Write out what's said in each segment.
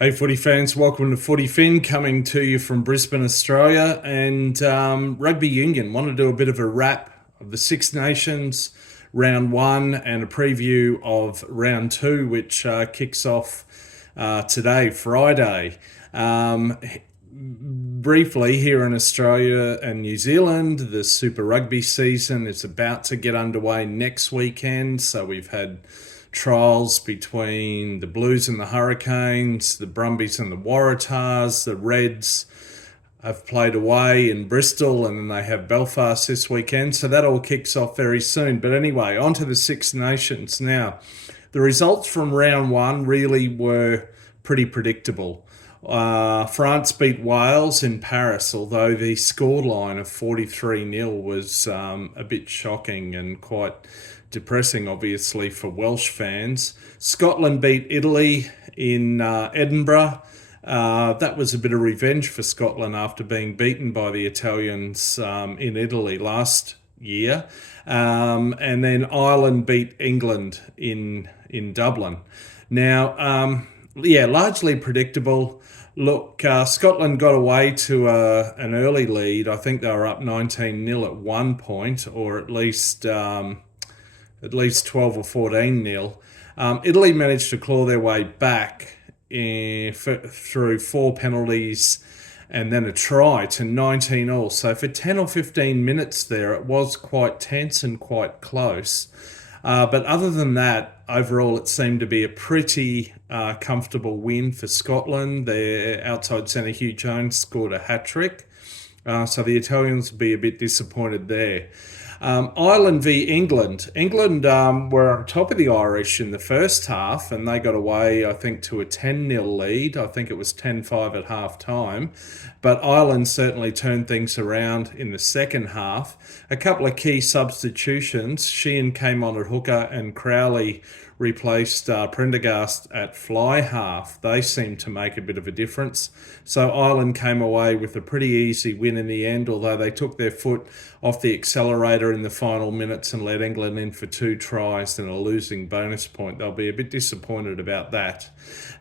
Hey, footy fans, welcome to Footy Fin, coming to you from Brisbane, Australia. And Rugby Union want to do a bit of a wrap of the Six Nations round one and a preview of round two, which kicks off today, Friday. Briefly, here in Australia and New Zealand, the Super Rugby season is about to get underway next weekend. So we've had trials between the Blues and the Hurricanes, the Brumbies and the Waratahs, the Reds have played away in Bristol, and then they have Belfast this weekend. So that all kicks off very soon. But anyway, on to the Six Nations. Now, the results from round one really were pretty predictable. France beat Wales in Paris, although the scoreline of 43-0 was a bit shocking and quite depressing, obviously, for Welsh fans. Scotland beat Italy in Edinburgh. That was a bit of revenge for Scotland after being beaten by the Italians in Italy last year. And then Ireland beat England in Dublin. Now, largely predictable. Look, Scotland got away to an early lead. I think they were up 19-0 at one point, or at least 12 or 14-0. Italy managed to claw their way back through four penalties and then a try to 19-all. So for 10 or 15 minutes there, it was quite tense and quite close. But other than that, overall, it seemed to be a pretty comfortable win for Scotland. Their outside centre, Hugh Jones, scored a hat-trick. So the Italians will be a bit disappointed there. Ireland v England. England were on top of the Irish in the first half, and they got away, I think, to a 10-0 lead. I think it was 10-5 at half-time. But Ireland certainly turned things around in the second half. A couple of key substitutions. Sheehan came on at hooker and Crowley replaced Prendergast at fly half. They seemed to make a bit of a difference. So Ireland came away with a pretty easy win in the end, although they took their foot off the accelerator in the final minutes and let England in for two tries and a losing bonus point. They'll be a bit disappointed about that.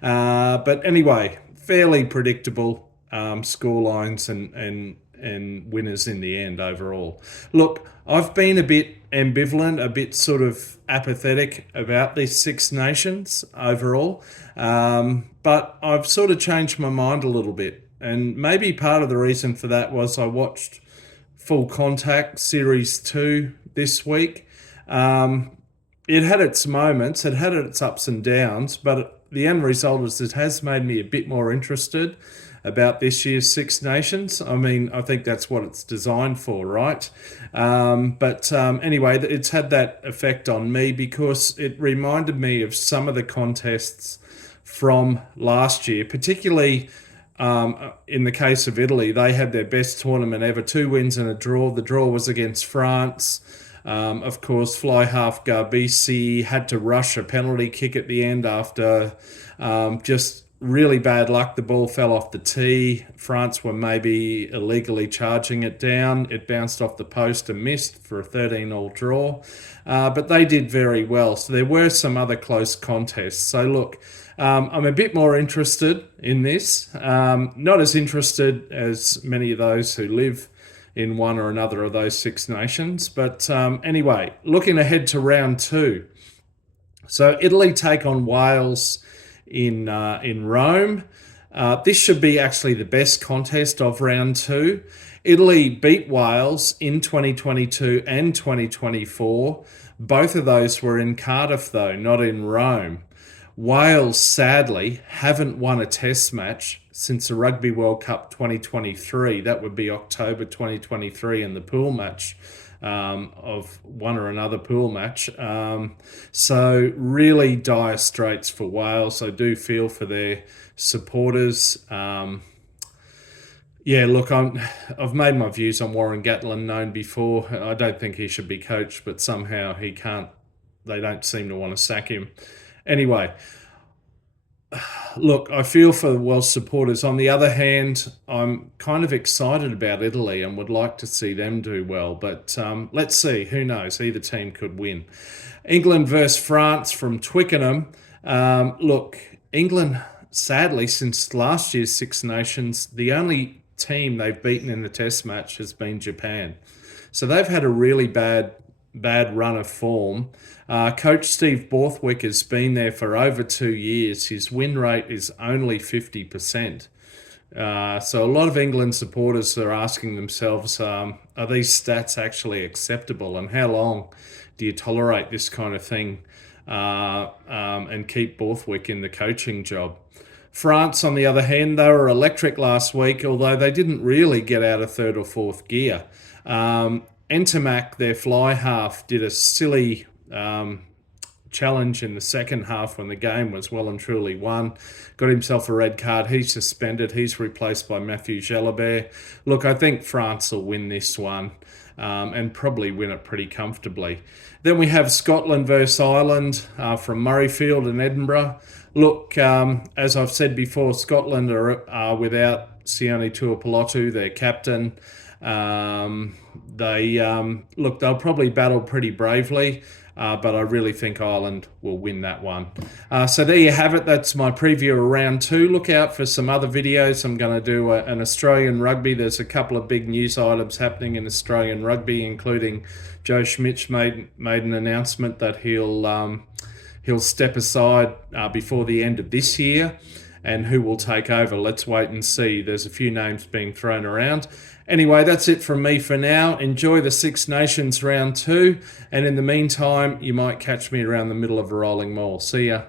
But anyway, fairly predictable scorelines and winners in the end overall. Look, I've been a bit ambivalent, a bit sort of apathetic about these Six Nations overall, but I've sort of changed my mind a little bit. And maybe part of the reason for that was I watched Full Contact Series 2 this week. It had its moments, it had its ups and downs, but the end result is it has made me a bit more interested about this year's Six Nations. I mean, I think that's what it's designed for, right? Anyway, it's had that effect on me because it reminded me of some of the contests from last year, particularly in the case of Italy. They had their best tournament ever, 2 wins and a draw. The draw was against France. Of course, fly half Garbisi had to rush a penalty kick at the end after just really bad luck. The ball fell off the tee. France were maybe illegally charging it down. It bounced off the post and missed for a 13-all draw. But they did very well. So there were some other close contests. So look, I'm a bit more interested in this. Not as interested as many of those who live in one or another of those Six Nations. But anyway, looking ahead to round two. So Italy take on Wales in Rome. This should be actually the best contest of round two. Italy beat Wales in 2022 and 2024. Both of those were in Cardiff, though, not in Rome. Wales, sadly, haven't won a test match since the Rugby World Cup 2023. That would be October 2023 in the pool match of one or another pool match. So really dire straits for Wales. I do feel for their supporters. Look, I've made my views on Warren Gatland known before. I don't think he should be coached, but somehow he can't. They don't seem to want to sack him. Anyway, look, I feel for the Welsh supporters. On the other hand, I'm kind of excited about Italy and would like to see them do well. But let's see. Who knows? Either team could win. England versus France from Twickenham. Look, England sadly, since last year's Six Nations, the only team they've beaten in the Test match has been Japan. So they've had a really bad run of form. Coach Steve Borthwick has been there for over 2 years. His win rate is only 50%. So a lot of England supporters are asking themselves, are these stats actually acceptable, and how long do you tolerate this kind of thing and keep Borthwick in the coaching job? France, on the other hand, they were electric last week, although they didn't really get out of third or fourth gear. Entomac, their fly half, did a silly challenge in the second half when the game was well and truly won. Got himself a red card. He's suspended. He's replaced by Matthew Jalabert. Look, I think France will win this one and probably win it pretty comfortably. Then we have Scotland versus Ireland from Murrayfield and Edinburgh. Look, as I've said before, Scotland are without Sione Tuipulotu, their captain. They'll probably battle pretty bravely, but I really think Ireland will win that one. So there you have it. That's my preview of round two. Look out for some other videos. I'm going to do an Australian rugby. There's a couple of big news items happening in Australian rugby, including Joe Schmidt made an announcement that he'll step aside before the end of this year. And who will take over? Let's wait and see. There's a few names being thrown around. Anyway, that's it from me for now. Enjoy the Six Nations round two. And in the meantime, you might catch me around the middle of a rolling mall. See ya.